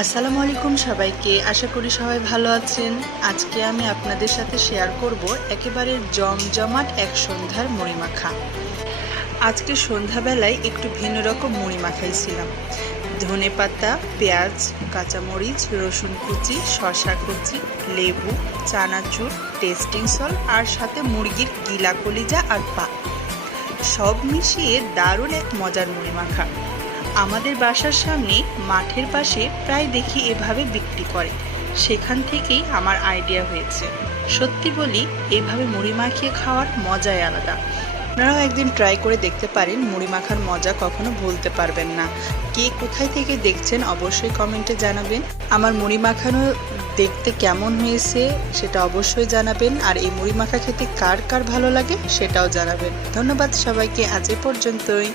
আসসালামু আলাইকুম সবাইকে। আশা করি সবাই ভালো আছেন। আজকে আমি আপনাদের সাথে শেয়ার করব একেবারে জমজমাট এক সন্ধ্যার মুড়ি মাখা। আজকে সন্ধ্যাবেলায় একটু ভিন্ন রকম মুড়ি মাখাইছিলাম। ধনেপাতা, পেঁয়াজ, কাঁচামরিচ, রসুন কুচি, শসা কুচি, লেবু, চানাচুর, টেস্টিং সল্ট আর সাথে মুরগির গিলা কলিজা আর পা, সব মিশিয়ে দারুণ এক মজার মুড়ি মাখা। আমাদের বাসার সামনে মাঠের পাশে প্রায় দেখি এভাবে বিক্রি করে, সেখান থেকেই আমার আইডিয়া হয়েছে। সত্যি বলি, এভাবে মুড়ি মাখিয়ে খাওয়ার মজাই আলাদা। আপনারাও একদিন ট্রাই করে দেখতে পারেন, মুড়ি মাখার মজা কখনো ভুলতে পারবেন না। কে কোথায় থেকে দেখছেন অবশ্যই কমেন্টে জানাবেন। আমার মুড়ি মাখানো দেখতে কেমন হয়েছে সেটা অবশ্যই জানাবেন, আর এই মুড়ি মাখা খেতে কার কার ভালো লাগে সেটাও জানাবেন। ধন্যবাদ সবাইকে, আজ এ পর্যন্তই।